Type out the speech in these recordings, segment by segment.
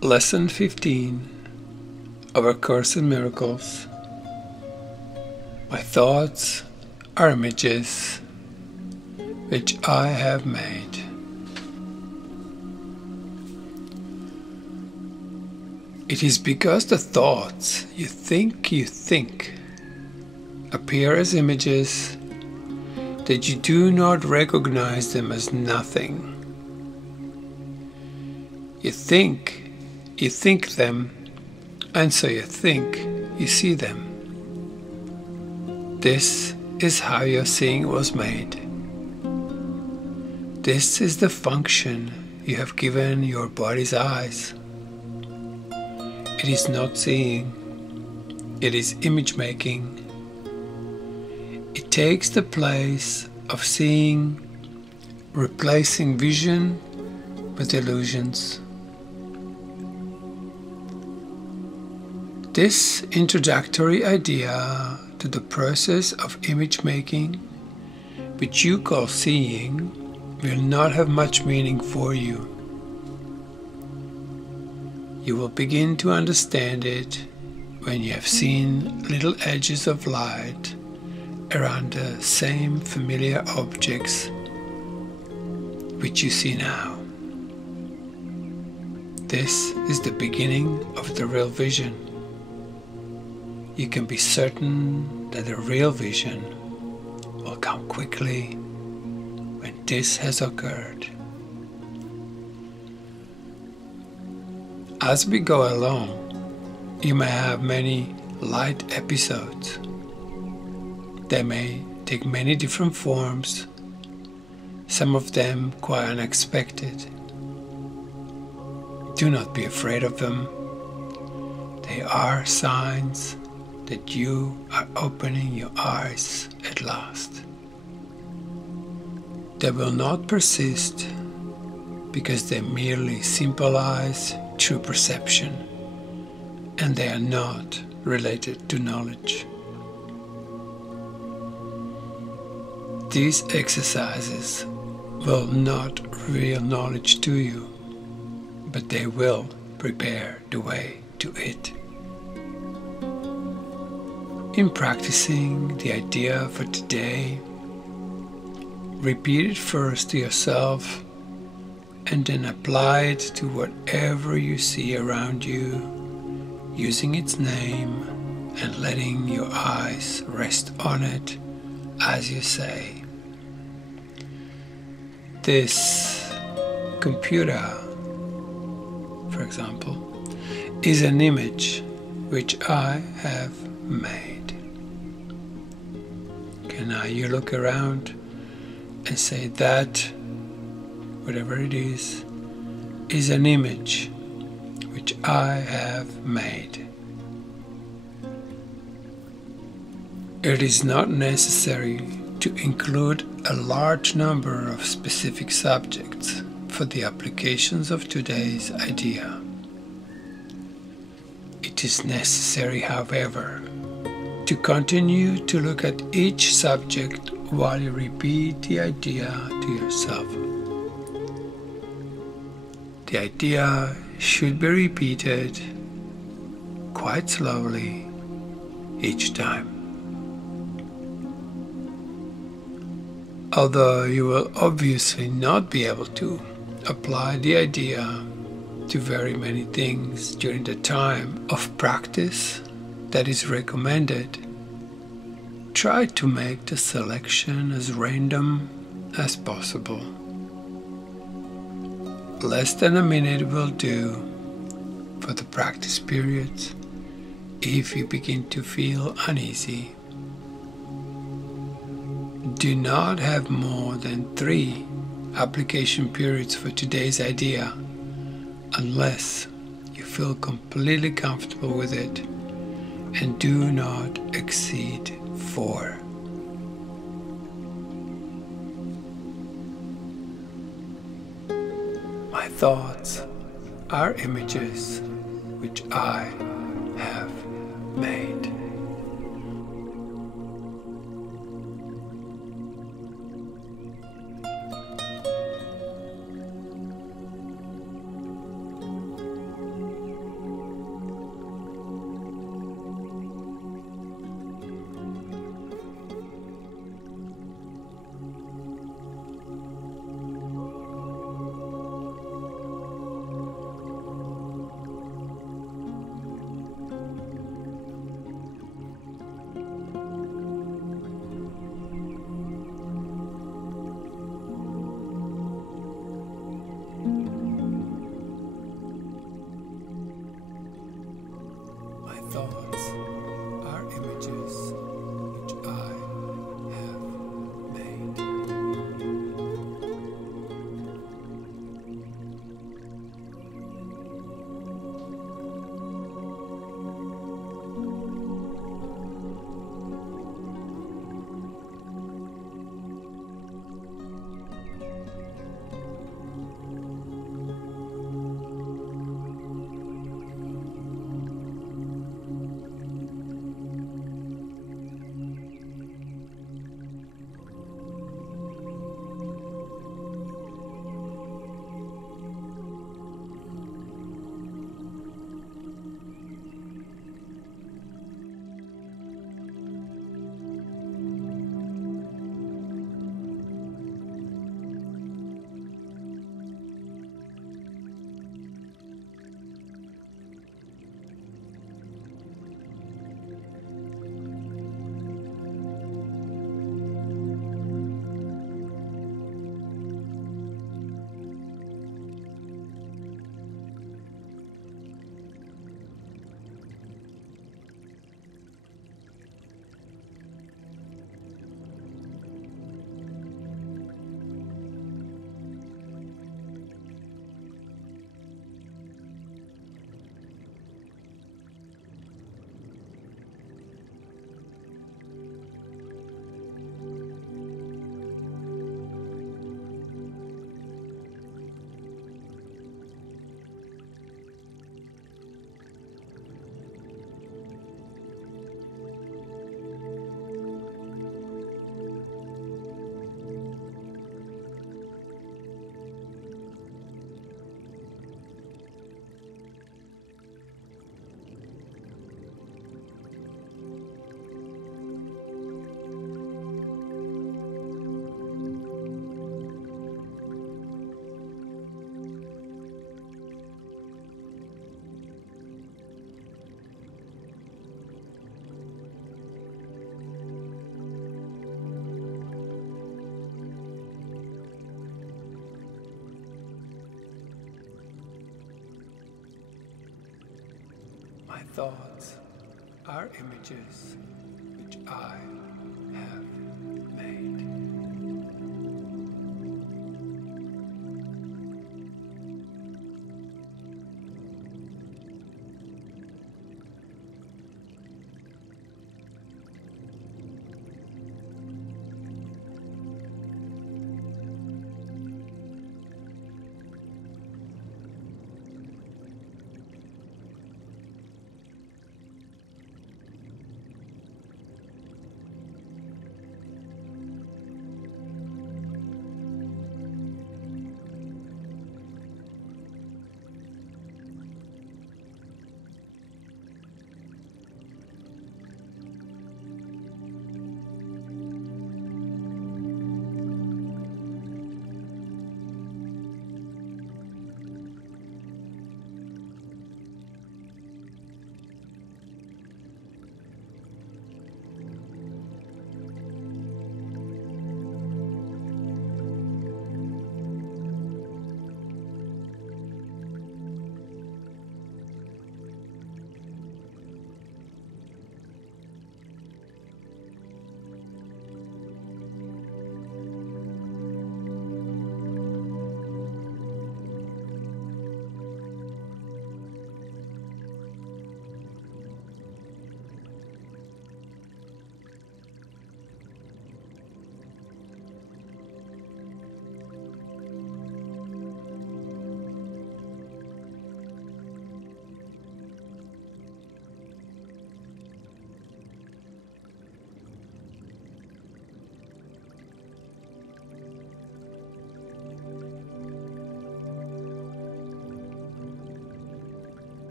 Lesson 15 of A Course in Miracles. My thoughts are images which I have made. It is because the thoughts you think appear as images that you do not recognize them as nothing. You think them, and so you think you see them. This is how your seeing was made. This is the function you have given your body's eyes. It is not seeing, it is image making. It takes the place of seeing, replacing vision with illusions. This introductory idea to the process of image making, which you call seeing, will not have much meaning for you. You will begin to understand it when you have seen little edges of light around the same familiar objects which you see now. This is the beginning of the real vision. You can be certain that the real vision will come quickly when this has occurred. As we go along, you may have many light episodes. They may take many different forms, some of them quite unexpected. Do not be afraid of them. They are signs that you are opening your eyes at last. They will not persist because they merely symbolize true perception, and they are not related to knowledge. These exercises will not reveal knowledge to you, but they will prepare the way to it. In practicing the idea for today, repeat it first to yourself and then apply it to whatever you see around you, using its name and letting your eyes rest on it as you say. This computer, for example, is an image which I have made. Okay, now you look around and say that whatever it is an image which I have made. It is not necessary to include a large number of specific subjects for the applications of today's idea. It is necessary, however, to continue to look at each subject while you repeat the idea to yourself. The idea should be repeated quite slowly each time. Although you will obviously not be able to apply the idea to very many things during the time of practice that is recommended, try to make the selection as random as possible. Less than a minute will do for the practice periods if you begin to feel uneasy. Do not have more than 3 application periods for today's idea unless you feel completely comfortable with it, and do not exceed 4. My thoughts are images which I have made. My thoughts are images which I have made.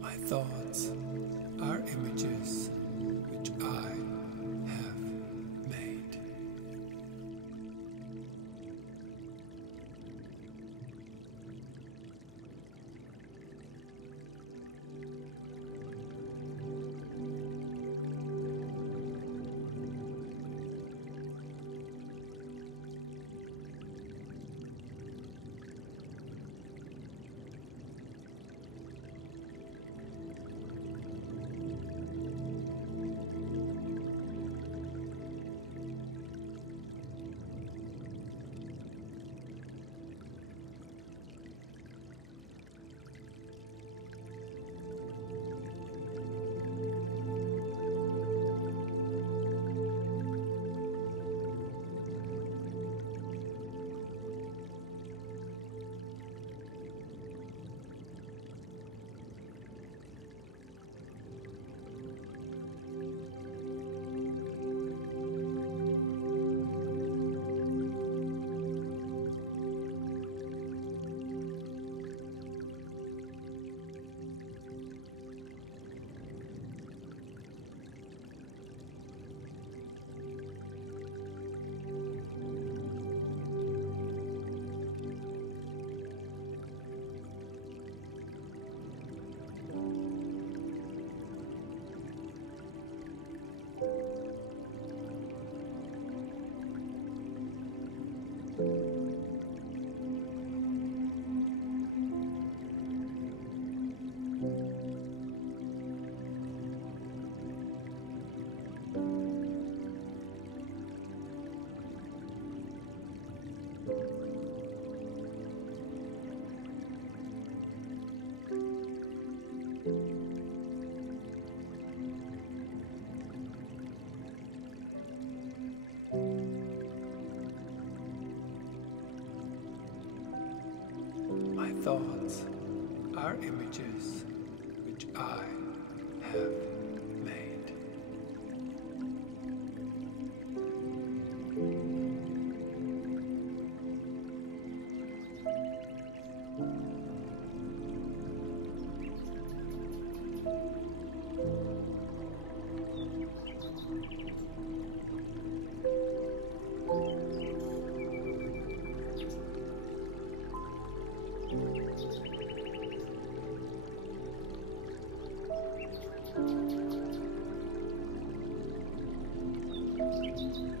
My thoughts are images which I have made. My thoughts are images which I have made.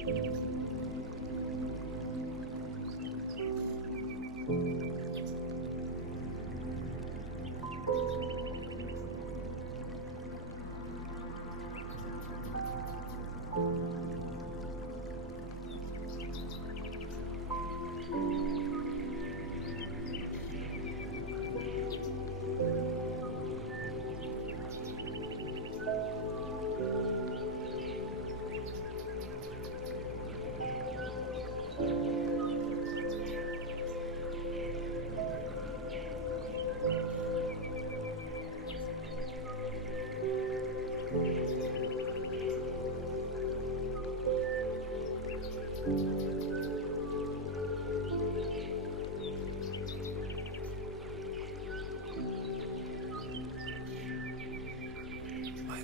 My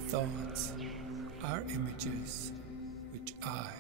thoughts are images which I